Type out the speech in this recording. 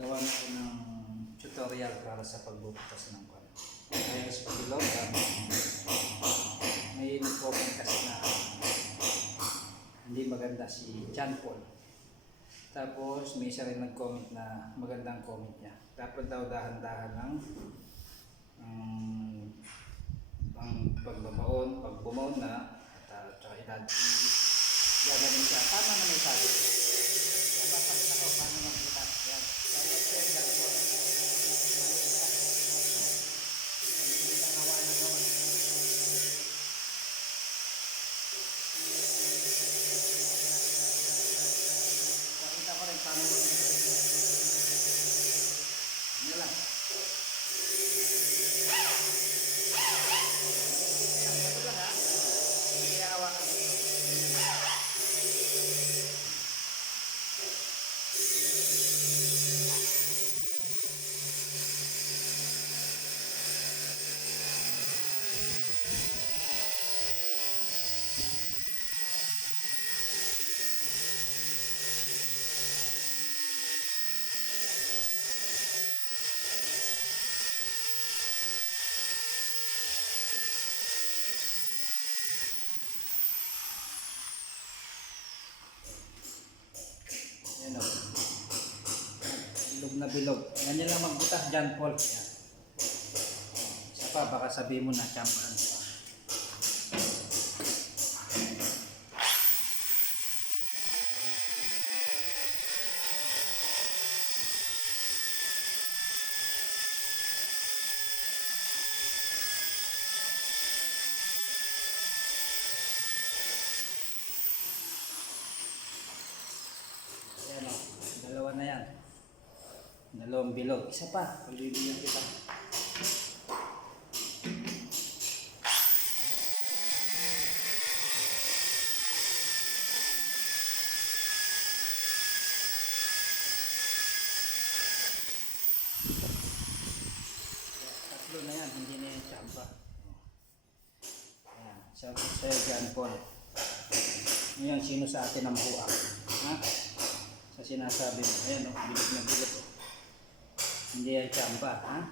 gagawa na ako ng tutorial para sa pagbubutas ng kwan. Kaya sa pagilog, may nag-comment kasi na hindi maganda si John Paul. Tapos may isa rin nag-comment na magandang comment niya. Dapat daw dahan-dahan ng pagbumaon na at gaganin siya. Tama na may sabi. Napapakita ko paano magbutas. Yan. Kaya sir, John Paul. Pakita ko rin paano magbutas. Ano lang. Ito lang ha. Hindi hawakan ito. Yan o. Bilog na bilog. Ganyan lang magbutas dyan, Paul. Yan. Isa pa, baka sabihin mo na champan pa. Ayan o, dalawa na yan. Dalawang bilog. Isa pa, pagbibigyan kita. Tatlo na yan, hindi na yan champa. Ayan, sabi sa'yo dyan, Paul. Ngayon, sino sa atin ang buwak? Ha? Sa sinasabi mo, ayan o, bilog na bilog o. Hindi yan champa, ha?